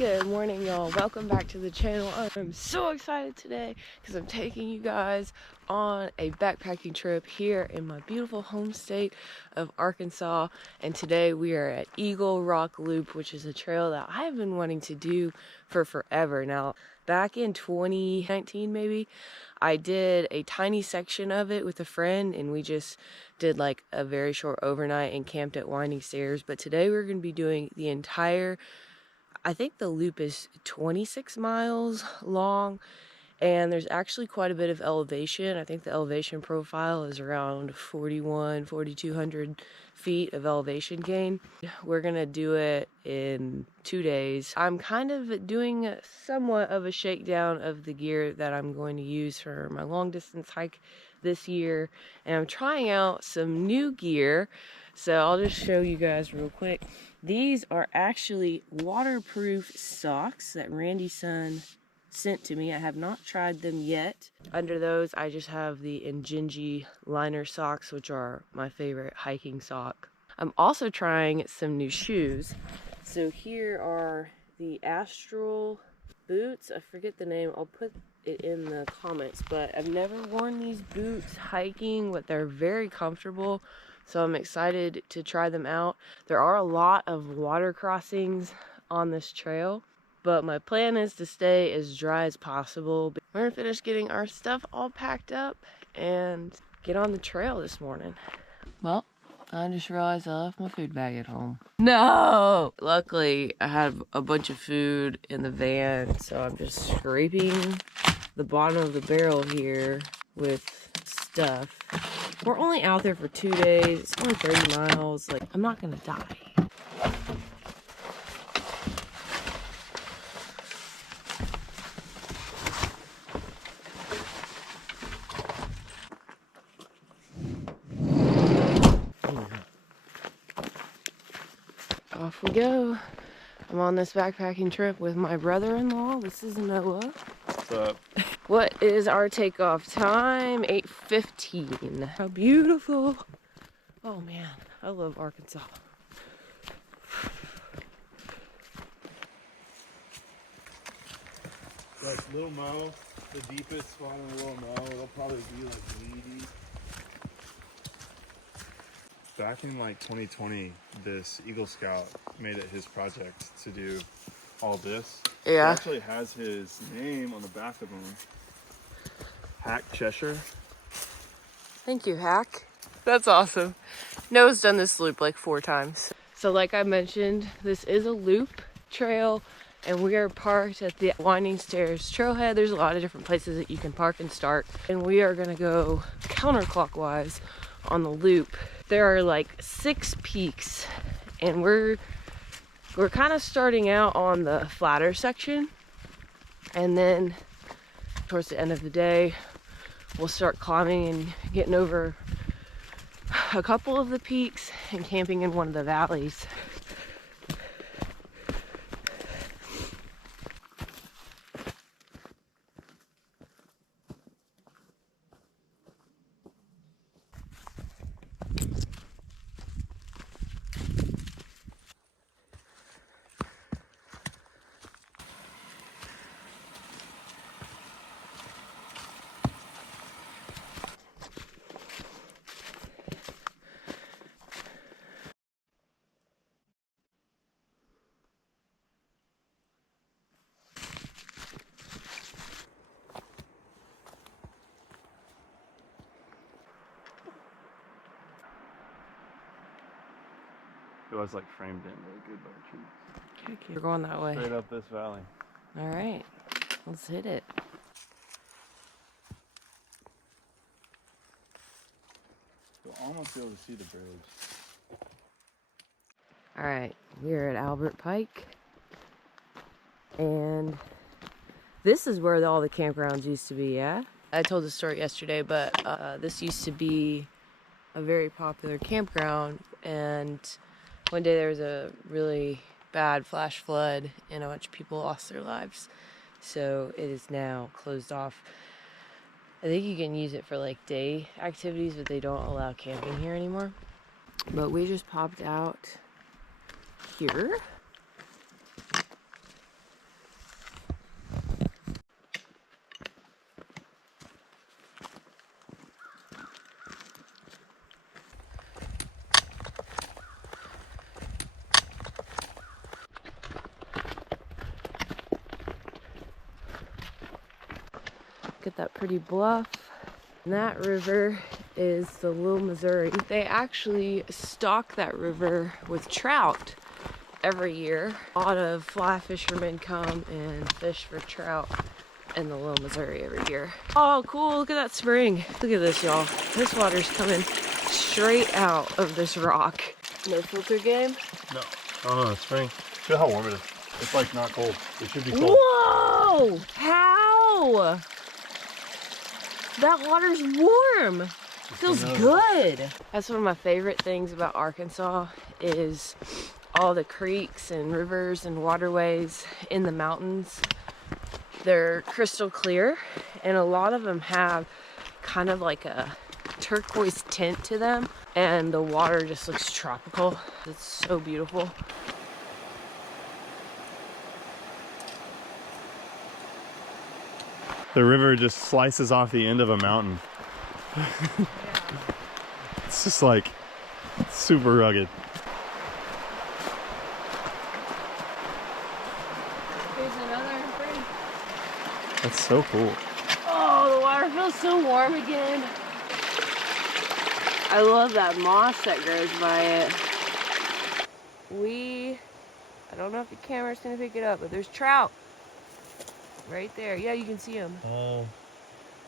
Good morning, y'all. Welcome back to the channel. I'm so excited today because I'm taking you guys on a backpacking trip here in my beautiful home state of Arkansas. And today we are at Eagle Rock Loop, which is a trail that I've been wanting to do for forever. Now, back in 2019 maybe, I did a tiny section of it with a friend, and we just did like a very short overnight and camped at Winding Stairs. But today we're going to be doing the entire, I think the loop is 26 miles long, and there's actually quite a bit of elevation. I think the elevation profile is around 4,200 feet of elevation gain. We're gonna do it in 2 days. I'm kind of doing somewhat of a shakedown of the gear that I'm going to use for my long distance hike this year, and I'm trying out some new gear. So I'll just show you guys real quick. These are actually waterproof socks that Randy's son sent to me. I have not tried them yet. Under those, I just have the Injinji liner socks, which are my favorite hiking sock. I'm also trying some new shoes. So here are the Astral boots. I forget the name. I'll put it in the comments, but I've never worn these boots hiking, but they're very comfortable. So I'm excited to try them out. There are a lot of water crossings on this trail, but my plan is to stay as dry as possible. We're gonna finish getting our stuff all packed up and get on the trail this morning. Well, I just realized I left my food bag at home. No! Luckily, I have a bunch of food in the van, so I'm just scraping the bottom of the barrel here with stuff. We're only out there for 2 days. It's only 30 miles. Like, I'm not gonna die. Off we go. I'm on this backpacking trip with my brother-in-law. This is Noah. What's up? What is our takeoff time? 8:15. How beautiful. Oh man, I love Arkansas. That's Little Mo, the deepest spot in Little Mo. It'll probably be like knee deep. Back in like 2020, this Eagle Scout made it his project to do all this. Yeah. It actually has his name on the back of him. Hack Cheshire. Thank you, Hack. That's awesome. Noah's done this loop like 4 times. So like I mentioned, this is a loop trail, and we are parked at the Winding Stairs trailhead. There's a lot of different places that you can park and start, and we are gonna go counterclockwise on the loop. There are like 6 peaks, and we're kind of starting out on the flatter section, and then towards the end of the day we'll start climbing and getting over a couple of the peaks and camping in one of the valleys. It was like framed in really good by the trees. Okay, we're going that way. Straight up this valley. All right, let's hit it. You'll almost be able to see the bridge. All right, we're at Albert Pike, and this is where all the campgrounds used to be, yeah? I told the story yesterday, but this used to be a very popular campground, and one day there was a really bad flash flood and a bunch of people lost their lives. So it is now closed off. I think you can use it for like day activities, but they don't allow camping here anymore. But we just popped out here at that pretty bluff. And that river is the Little Missouri. They actually stock that river with trout every year. A lot of fly fishermen come and fish for trout in the Little Missouri every year. Oh, cool, look at that spring. Look at this, y'all. This water's coming straight out of this rock. No filter game? No. Oh no, it's spring. Feel how warm it is. It's like not cold. It should be cold. Whoa! How? That water's warm. Feels good. That's one of my favorite things about Arkansas is all the creeks and rivers and waterways in the mountains. They're crystal clear, and a lot of them have kind of like a turquoise tint to them, and the water just looks tropical. It's so beautiful. The river just slices off the end of a mountain. Yeah. It's just like super rugged. Here's another spring. That's so cool. Oh, the water feels so warm again. I love that moss that grows by it. I don't know if the camera's gonna pick it up, but there's trout right there. Yeah, you can see them. Oh,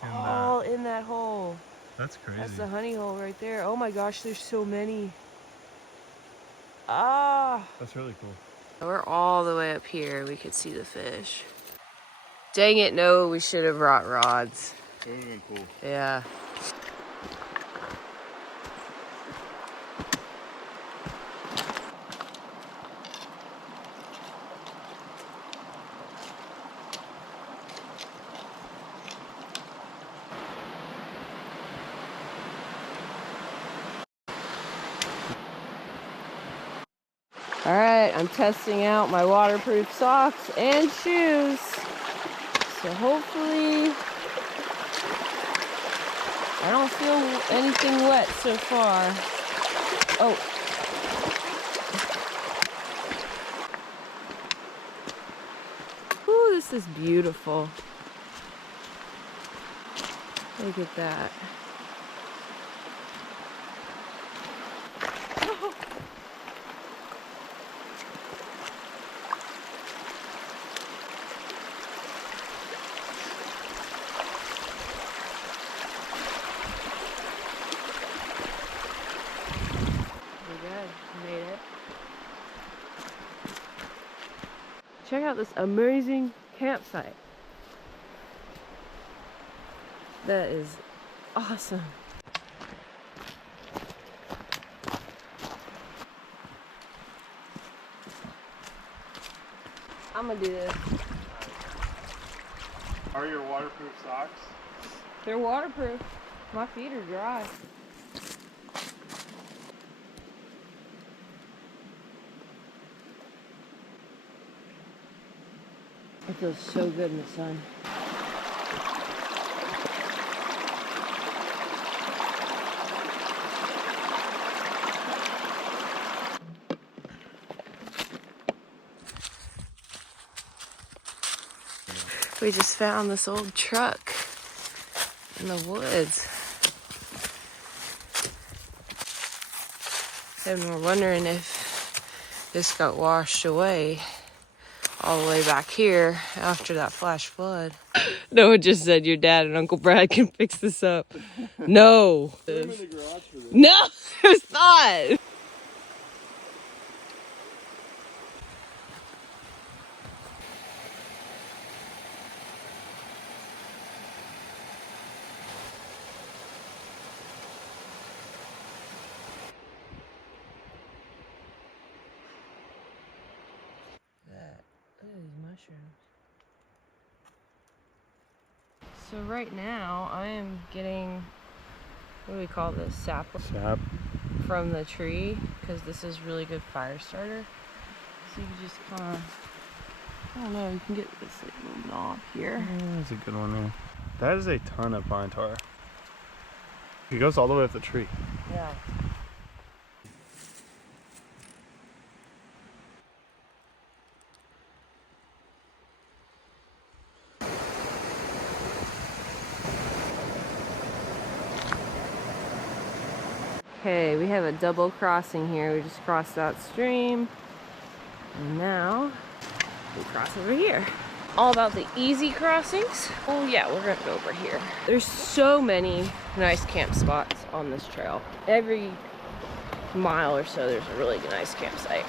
All in that hole. that's crazy. That's the honey hole right there. Oh my gosh, there's so many. Ah. That's really cool. We're all the way up here. We could see the fish. Dang it, no, we should have brought rods. That would have been cool. Yeah. All right, I'm testing out my waterproof socks and shoes. So hopefully I don't feel anything wet so far. Oh. Ooh, this is beautiful. Look at that. Made it. Check out this amazing campsite. That is awesome. I'm gonna do this. Are your waterproof socks? They're waterproof. My feet are dry. It feels so good in the sun. We just found this old truck in the woods. And we're wondering if this got washed away all the way back here after that flash flood. Noah just said your dad and Uncle Brad can fix this up. No. Put them in the garage for this. No, there's not. Look at these mushrooms. So right now I am getting, what do we call this, sap from the tree, because this is really good fire starter. So you can just kind of, I don't know, you can get this like, little knob here. That's a good one there. That is a ton of pine tar. It goes all the way up the tree. Yeah. Okay, we have a double crossing here. We just crossed that stream. And now we cross over here. All about the easy crossings. Oh yeah, we're gonna go over here. There's so many nice camp spots on this trail. Every mile or so, there's a really nice campsite.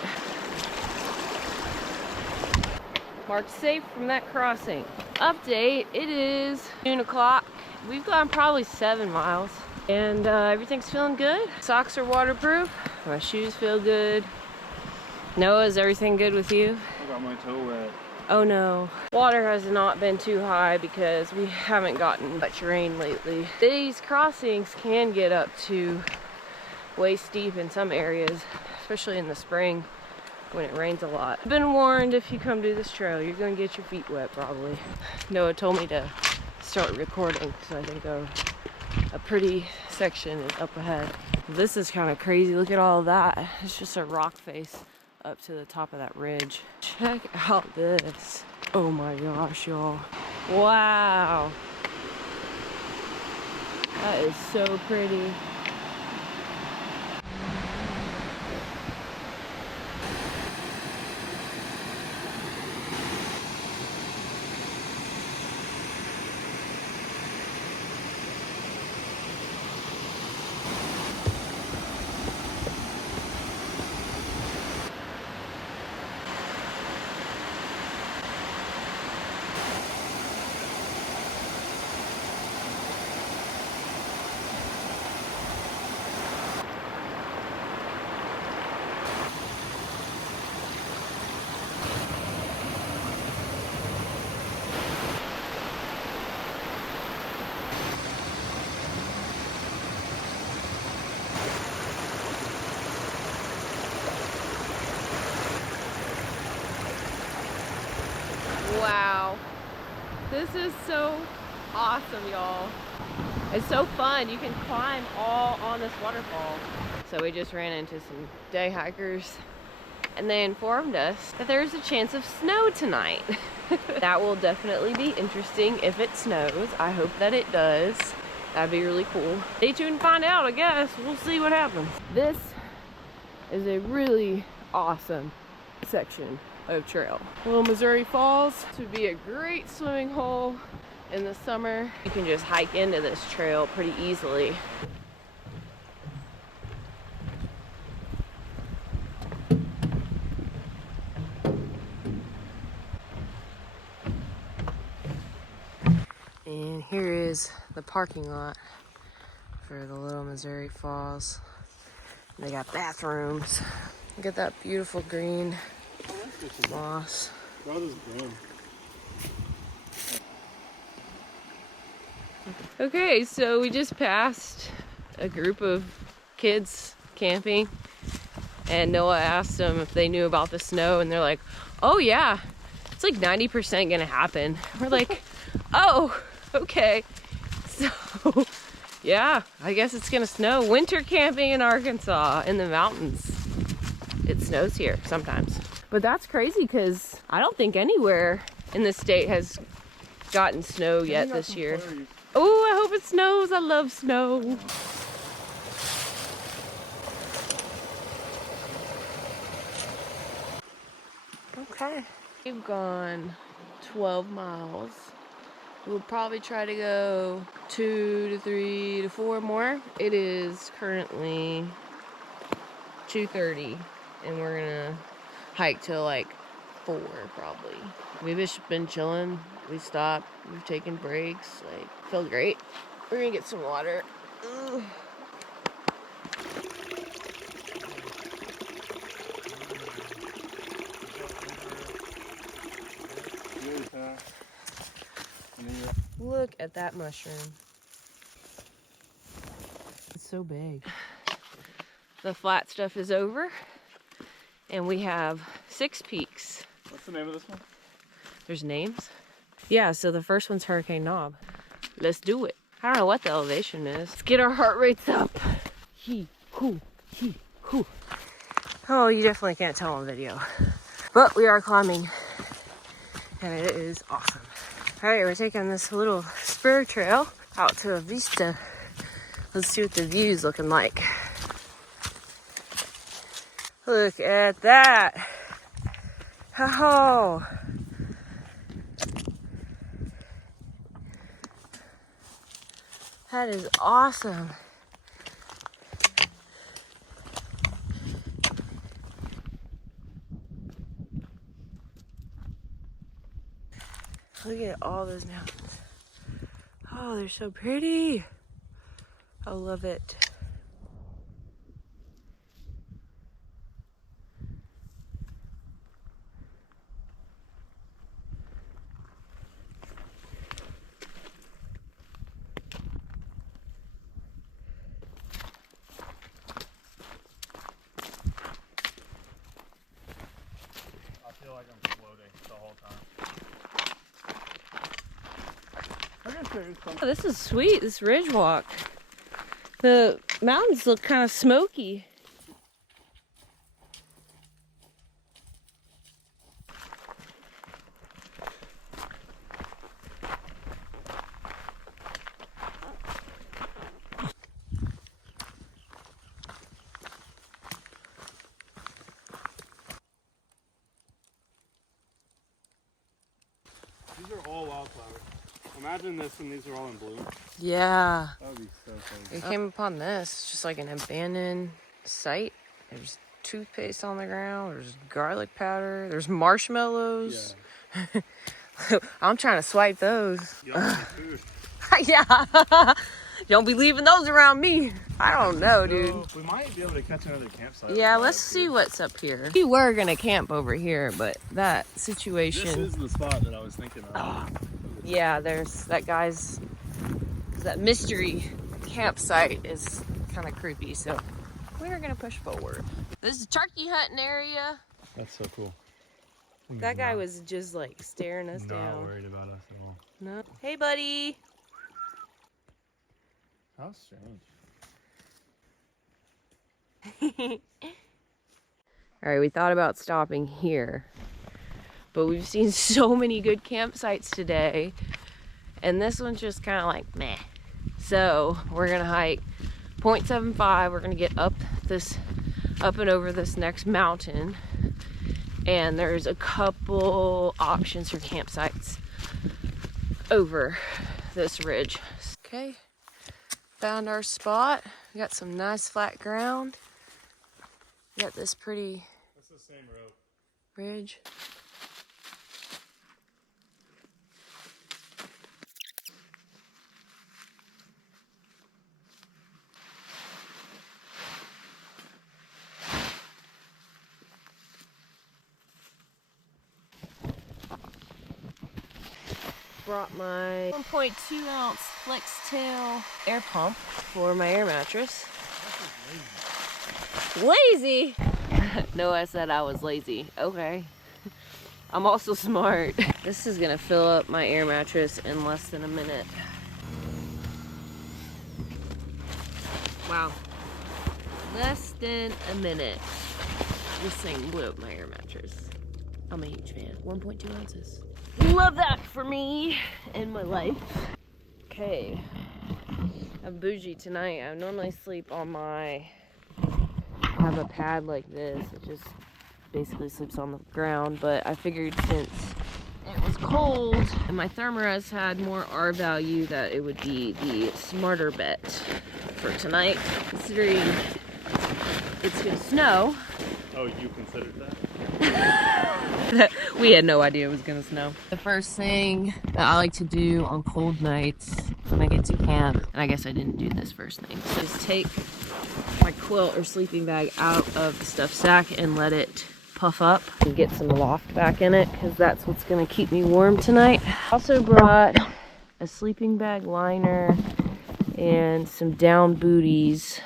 Marked safe from that crossing. Update, it is noon o'clock. We've gone probably 7 miles and everything's feeling good. Socks are waterproof. My shoes feel good. Noah, is everything good with you? I got my toe wet. Oh no. Water has not been too high because we haven't gotten much rain lately. These crossings can get up to waist deep in some areas, especially in the spring when it rains a lot. I've been warned, if you come to this trail, you're gonna get your feet wet probably. Noah told me to start recording, so I think a pretty section is up ahead. This is kind of crazy. Look at all of that. It's just a rock face up to the top of that ridge. Check out this. Oh my gosh, y'all. Wow. That is so pretty. Wow, this is so awesome, y'all. It's so fun. You can climb all on this waterfall. So we just ran into some day hikers and they informed us that there's a chance of snow tonight. That will definitely be interesting if it snows. I hope that it does. That'd be really cool. Stay tuned and find out, I guess. We'll see what happens. This is a really awesome section of trail. Little Missouri Falls would be a great swimming hole in the summer. You can just hike into this trail pretty easily. And here is the parking lot for the Little Missouri Falls. They got bathrooms. Look at that beautiful green moss. Okay, so we just passed a group of kids camping and Noah asked them if they knew about the snow and they're like, oh yeah, it's like 90% gonna happen. We're like, oh, okay. So yeah, I guess it's gonna snow. Winter camping in Arkansas in the mountains. It snows here sometimes. But that's crazy because I don't think anywhere in the state has gotten snow yet this year. Oh, I hope it snows. I love snow. Okay. We've gone 12 miles. We'll probably try to go 2 to 3 to 4 more. It is currently 2:30 and we're gonna hike till like 4 probably. We've just been chilling. We stopped. We've taken breaks. Like, feel great. We're gonna get some water. Ugh. Look at that mushroom. It's so big. The flat stuff is over and we have 6 peaks. What's the name of this one? There's names? Yeah, so the first one's Hurricane Knob. Let's do it. I don't know what the elevation is. Let's get our heart rates up. Hee, hoo, hee, hoo. Oh, you definitely can't tell on video. But we are climbing and it is awesome. All right, we're taking this little spur trail out to a vista. Let's see what the view's looking like. Look at that. Oh. That is awesome. Look at all those mountains. Oh, they're so pretty. I love it. I feel like I'm floating the whole time. Oh, this is sweet, this ridge walk. The mountains look kind of smoky. These are all wildflowers. Imagine this when these are all in bloom. Yeah. That would be so We crazy. came upon this, it's just like an abandoned site. There's toothpaste on the ground, there's garlic powder, there's marshmallows. Yeah. I'm trying to swipe those. You don't need food. Yeah. Don't be leaving those around me. I don't know, dude. So, we might be able to catch another campsite. Yeah, let's see what's up here. We were gonna camp over here, but that situation. This is the spot that I was thinking of. Yeah, there's that guy's, that mystery campsite is kind of creepy, so we're gonna push forward. This is turkey hunting area. That's so cool. That guy was just like staring us not down. worried about us at all. No. Hey, buddy. How strange. All right, we thought about stopping here, but we've seen so many good campsites today, and this one's just kind of like meh. So we're gonna hike 0.75. We're gonna get up and over this next mountain, and there's a couple options for campsites over this ridge. Okay, found our spot. We got some nice flat ground. We got this pretty That's the same rope. ridge. Brought my 1.2 ounce flex tail air pump for my air mattress. Lazy? Noah said I was lazy. Okay. I'm also smart. This is gonna fill up my air mattress in less than a minute. Wow. Less than a minute. This thing blew up my air mattress. I'm a huge fan. 1.2 ounces. Love that for me and my life. Okay. I'm bougie tonight. I normally sleep on my... I have a pad like this. It just basically sleeps on the ground, but I figured since it was cold and my Thermarest had more R value that it would be the smarter bet for tonight, considering it's gonna snow. Oh, you considered that? We had no idea it was gonna snow. The first thing that I like to do on cold nights when I get to camp, and I guess I didn't do this first thing, is take my quilt or sleeping bag out of the stuffed sack and let it puff up and get some loft back in it, because that's what's gonna keep me warm tonight. Also brought a sleeping bag liner and some down booties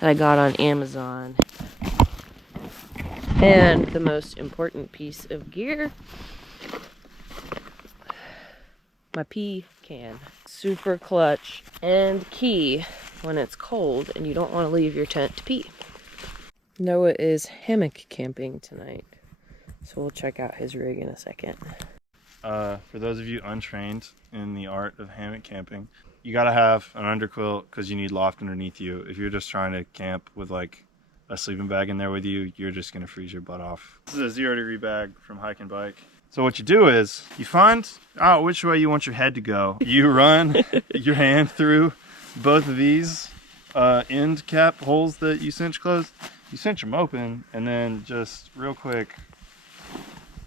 that I got on Amazon. And the most important piece of gear, my pee can. Super clutch and key when it's cold and you don't want to leave your tent to pee. Noah is hammock camping tonight, so we'll check out his rig in a second. For those of you untrained in the art of hammock camping, you gotta have an underquilt because you need loft underneath you. If you're just trying to camp with like a sleeping bag in there with you, you're just gonna freeze your butt off. This is a 0-degree bag from Hike and Bike. So what you do is, you find out which way you want your head to go. You run your hand through both of these end cap holes that you cinch closed. You cinch them open, and then just real quick,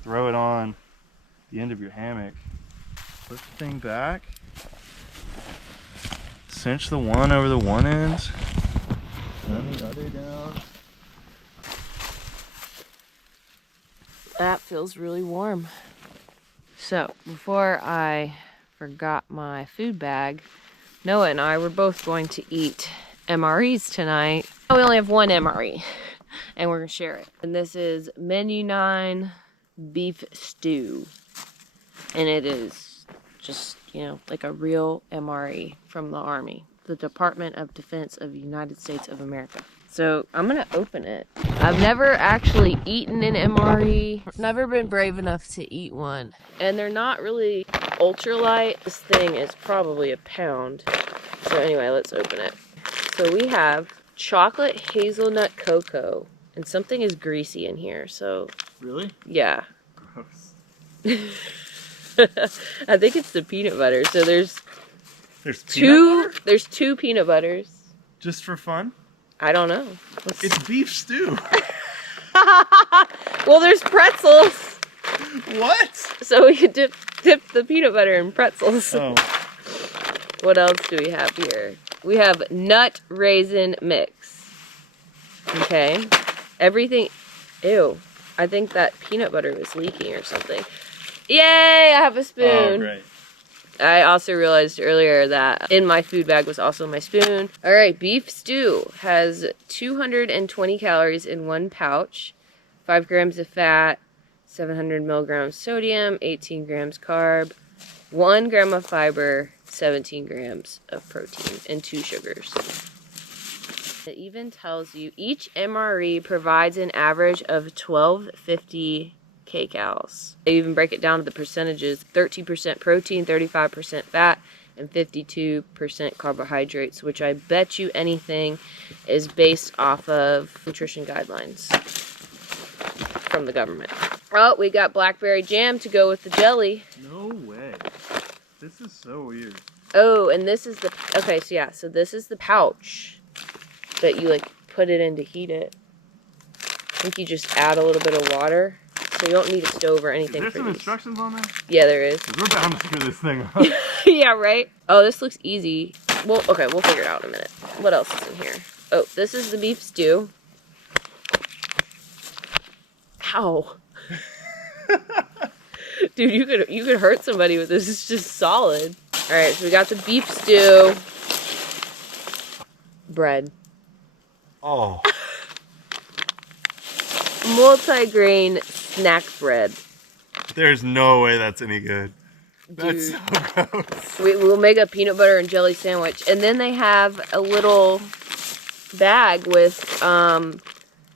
throw it on the end of your hammock. Put the thing back. Cinch the one over the one end. Run the other down. That feels really warm. So, before I forgot my food bag, Noah and I were both going to eat MREs tonight. We only have one MRE, and we're gonna share it. And this is Menu 9 Beef Stew. And it is just, you know, like a real MRE from the Army, the Department of Defense of the United States of America. So I'm gonna open it. I've never actually eaten an MRE. Never been brave enough to eat one. And they're not really ultralight. This thing is probably a pound. So anyway, let's open it. So we have chocolate hazelnut cocoa. And something is greasy in here, so. Really? Yeah. Gross. I think it's the peanut butter. So there's peanut butter? There's two peanut butters. Just for fun? I don't know. It's beef stew. Well, there's pretzels. What? So we could dip the peanut butter in pretzels. Oh. What else do we have here? We have nut raisin mix. Okay. Everything. Ew. I think that peanut butter was leaking or something. Yay! I have a spoon. Oh, great. I also realized earlier that in my food bag was also my spoon. All right, beef stew has 220 calories in one pouch, 5 grams of fat, 700 milligrams sodium, 18 grams carb, 1 gram of fiber, 17 grams of protein, and 2 sugars. It even tells you each MRE provides an average of 1250 kcals. They even break it down to the percentages: 13% protein, 35% fat, and 52% carbohydrates, which I bet you anything is based off of nutrition guidelines from the government. Oh, we got blackberry jam to go with the jelly. No way. This is so weird. Oh, and this is the, okay, so yeah, so this is the pouch that you like put it in to heat it. I think you just add a little bit of water. So you don't need a stove or anything. Is there some instructions on there? Yeah, there is. We're bound to screw this thing up. Yeah, right? Oh, this looks easy. Well, okay, we'll figure it out in a minute. What else is in here? Oh, this is the beef stew. Ow. Dude, you could hurt somebody with this. It's just solid. All right, so we got the beef stew. Bread. Oh. Multi-grain snack bread. There's no way that's any good. Dude. That's so gross. We'll make a peanut butter and jelly sandwich. And then they have a little bag with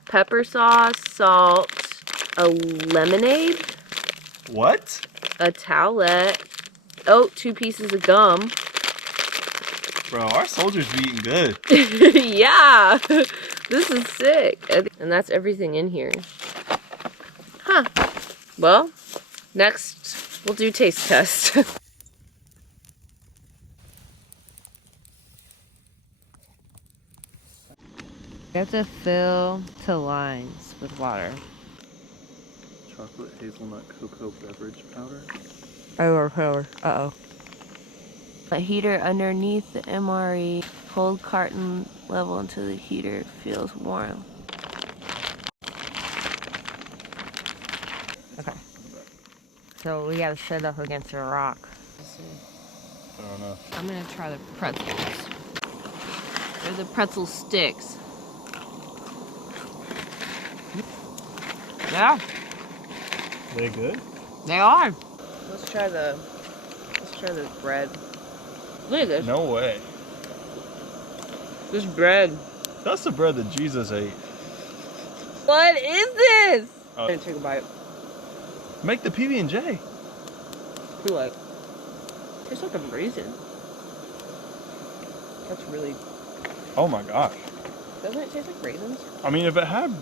pepper sauce, salt, a lemonade. What? A towelette. Oh, 2 pieces of gum. Bro, our soldiers be eating good. Yeah. This is sick. And that's everything in here. Huh. Well, next we'll do taste test. You have to fill to lines with water. Chocolate hazelnut cocoa beverage powder. Uh-oh. A heater underneath the MRE. Hold carton level until the heater feels warm. Okay. So we gotta set up against a rock. I don't know. I'm gonna try the pretzels. They're the pretzel sticks. Yeah, Are they good? they are. Let's try the bread. Look at this. No way. This bread. That's the bread that Jesus ate. What is this? Oh. I'm gonna take a bite. Make the PB&J. Too late. Tastes like a raisin. That's really. Oh my gosh. Doesn't it taste like raisins? I mean, if it had,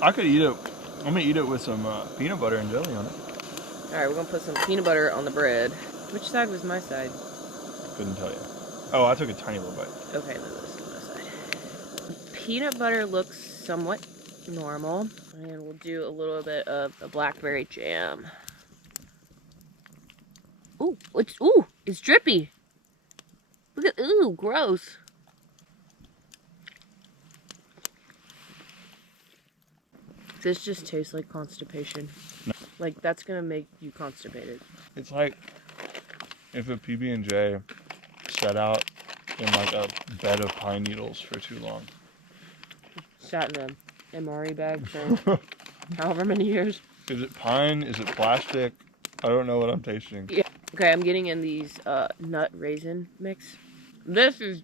I could eat it. I'm gonna eat it with some peanut butter and jelly on it. Alright, we're gonna put some peanut butter on the bread. Which side was my side? Couldn't tell you. Oh, I took a tiny little bite. Okay, then this is my side. Peanut butter looks somewhat normal. And we'll do a little bit of the blackberry jam. Ooh, it's drippy. Look at, ooh, gross. This just tastes like constipation. No. Like, that's gonna make you constipated. It's like if a PB&J sat out in like a bed of pine needles for too long. Sat in a MRE bag for however many years. Is it pine? Is it plastic? I don't know what I'm tasting. Yeah. Okay, I'm getting in these nut raisin mix. This is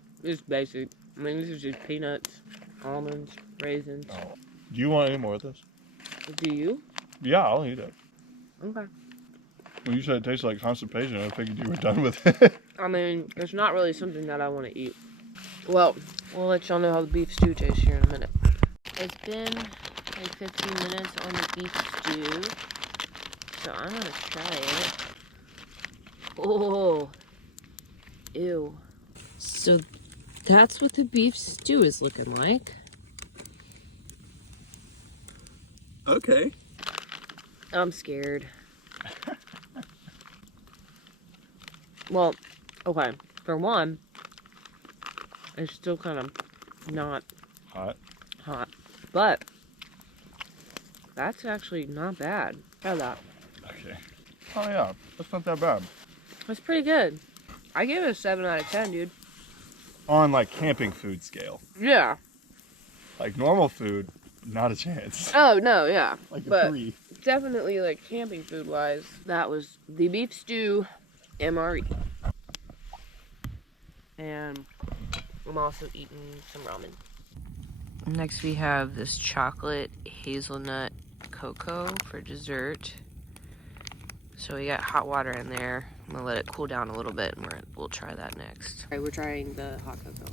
basic. I mean, this is just peanuts, almonds, raisins. Oh. Do you want any more of this? Do you? Yeah, I'll eat it. Okay. When you said it tastes like constipation, I figured you were done with it. I mean, it's not really something that I want to eat. Well, we'll let y'all know how the beef stew tastes here in a minute. It's been like 15 minutes on the beef stew, so I'm gonna try it. Oh, ew. So that's what the beef stew is looking like. Okay. I'm scared. Well, okay. For one, it's still kind of not hot. But that's actually not bad. Try that. Okay. Oh yeah, that's not that bad. That's pretty good. I give it a 7 out of 10, dude. On like camping food scale. Yeah. Like normal food, not a chance. Oh, no, yeah. Like a but 3. Definitely, like, camping food-wise, that was the beef stew MRE. And I'm also eating some ramen. Next, we have this chocolate hazelnut cocoa for dessert. So we got hot water in there. I'm gonna let it cool down a little bit, and we'll try that next. All right, we're trying the hot cocoa.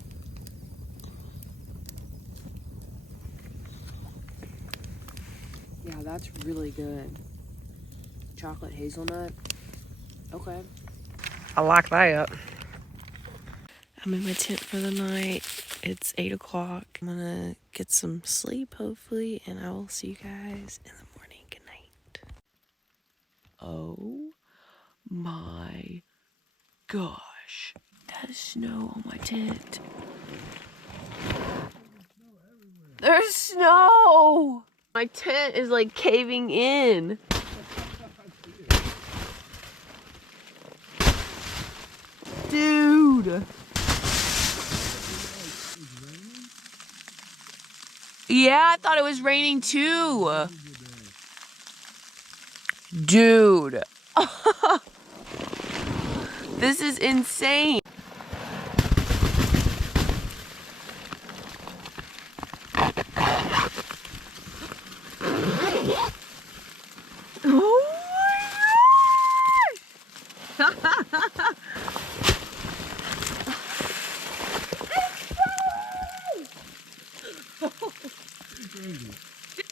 Yeah, that's really good. Chocolate hazelnut. Okay. I like that. I'm in my tent for the night. It's 8 o'clock. I'm gonna get some sleep, hopefully, and I will see you guys in the morning. Good night. Oh my gosh. That is snow on my tent. There's snow! My tent is like caving in. Dude. Yeah, I thought it was raining too. Dude. This is insane. Oh my gosh!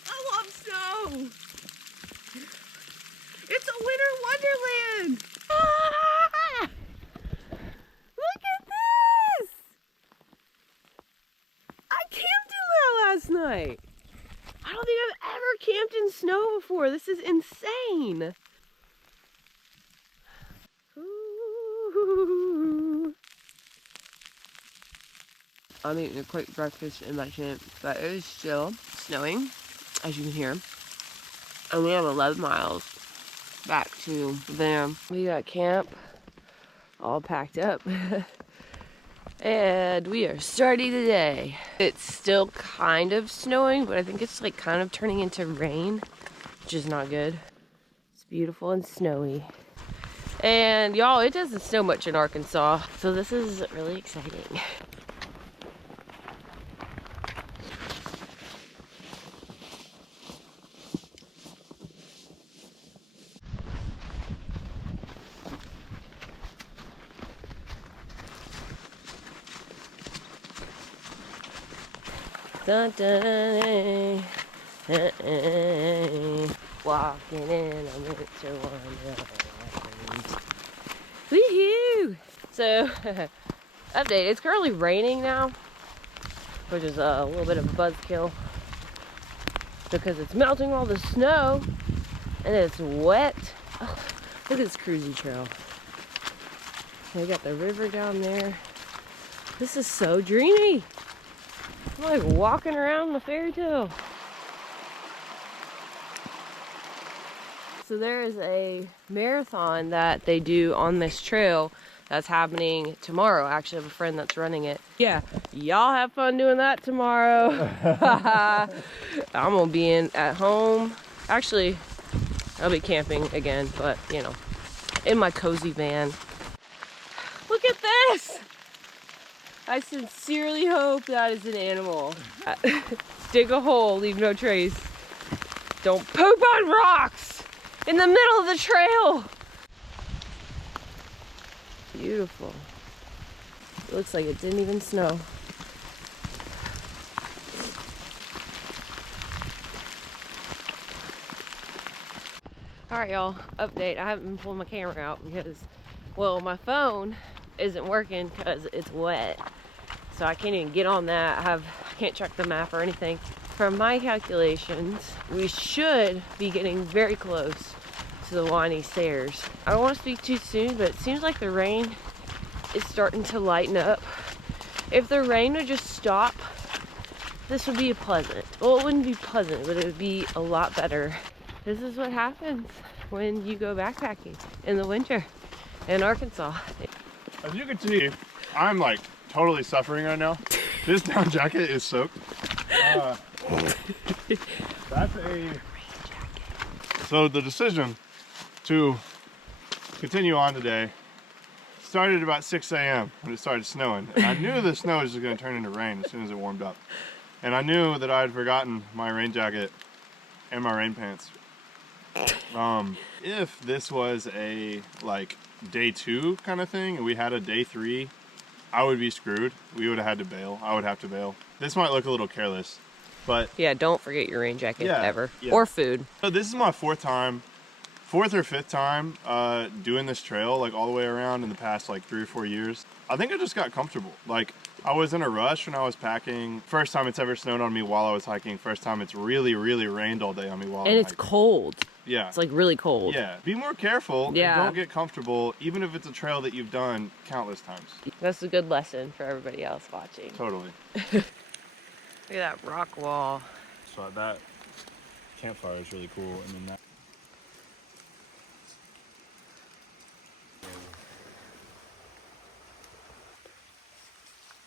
I love snow! It's a winter wonderland! Ah! Look at this! I camped in that last night! I don't think I've ever camped in snow before. This is insane! Ooh. I'm eating a quick breakfast in my tent, but it is still snowing, as you can hear. And we have 11 miles back to the van. We got camp all packed up. And we are starting the day. It's still kind of snowing, but I think it's like kind of turning into rain, which is not good. It's beautiful and snowy. And y'all, it doesn't snow much in Arkansas, so this is really exciting. Dun, dun, walking in a winter wonderland. Woohoo! So, update. It's currently raining now, which is a little bit of a buzzkill because it's melting all the snow and it's wet. Oh, look at this cruisy trail. We got the river down there. This is so dreamy. I'm like walking around the fairy tale. So there is a marathon that they do on this trail that's happening tomorrow. Actually, I have a friend that's running it. Yeah, y'all have fun doing that tomorrow. I'm gonna be at home. Actually, I'll be camping again, but you know, in my cozy van. Look at this! I sincerely hope that is an animal. Dig a hole, leave no trace. Don't poop on rocks in the middle of the trail. Beautiful. It looks like it didn't even snow. Alright y'all, update. I haven't been pulling my camera out because, well, my phone isn't working because it's wet. So I can't even get on that. I can't check the map or anything. From my calculations, we should be getting very close to the winding stairs. I don't want to speak too soon, but it seems like the rain is starting to lighten up. If the rain would just stop, this would be pleasant. Well, it wouldn't be pleasant, but it would be a lot better. This is what happens when you go backpacking in the winter in Arkansas. As you can see, I'm like totally suffering right now. This down jacket is soaked. That's a... So the decision to continue on today started about 6 a.m. when it started snowing. And I knew the snow was just going to turn into rain as soon as it warmed up. And I knew that I had forgotten my rain jacket and my rain pants. If this was a like day 2 kind of thing and we had a day 3, I would be screwed. We would have had to bail. I would have to bail. This might look a little careless, but yeah, don't forget your rain jacket ever. Yeah. Or food. So this is my 4th or 5th time doing this trail, like all the way around in the past like 3 or 4 years. I think I just got comfortable. Like I was in a rush when I was packing. First time it's ever snowed on me while I was hiking. First time it's really, really rained all day on me while I'm hiking. And it's cold. Yeah. It's like really cold. Yeah. Be more careful. Yeah. And don't get comfortable, even if it's a trail that you've done countless times. That's a good lesson for everybody else watching. Totally. Look at that rock wall. So that campfire is really cool. I mean, that.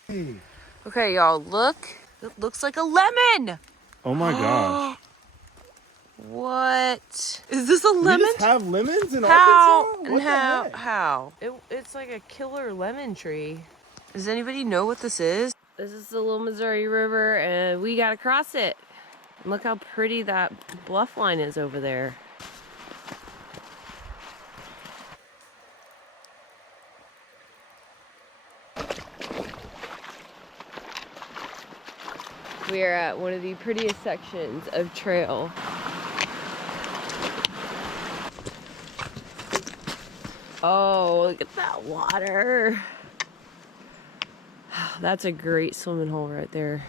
Hey. Okay, y'all, look. It looks like a lemon. Oh my gosh. What? Is this a lemon? We just have lemons in How? Arkansas? And What the how? heck? How? It's like a killer lemon tree. Does anybody know what this is? This is the Little Missouri River, and we gotta cross it. And look how pretty that bluff line is over there. We are at one of the prettiest sections of trail. Oh, look at that water. That's a great swimming hole right there.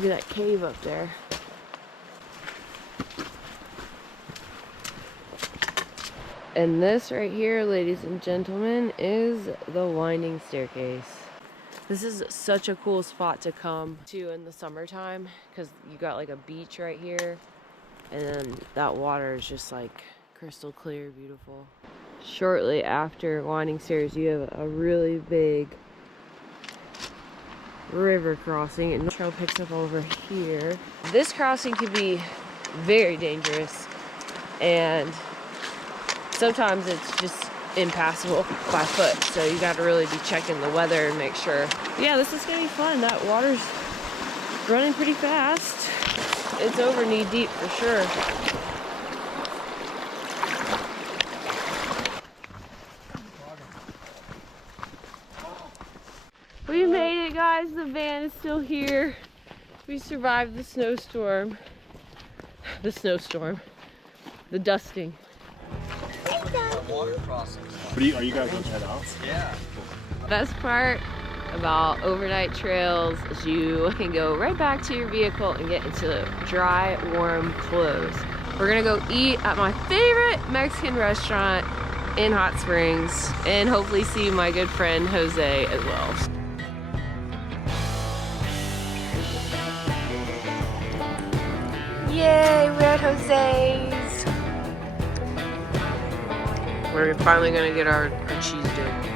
Look at that cave up there. And this right here, ladies and gentlemen, is the winding staircase. This is such a cool spot to come to in the summertime because you got like a beach right here, and then that water is just like crystal clear, beautiful. Shortly after Winding Stairs, you have a really big river crossing, and the trail picks up over here. This crossing can be very dangerous, and sometimes it's just impassable by foot, so you got to really be checking the weather and make sure. Yeah, this is gonna be fun. That water's running pretty fast. It's over knee deep for sure. We made it, guys. The van is still here. We survived the snowstorm. The snowstorm. The dusting. Water crossing. Are you guys gonna head out? Yeah. Best part about overnight trails is you can go right back to your vehicle and get into dry, warm clothes. We're gonna go eat at my favorite Mexican restaurant in Hot Springs and hopefully see my good friend Jose as well. Yay, we're at Jose's. We're finally gonna get our cheese dip.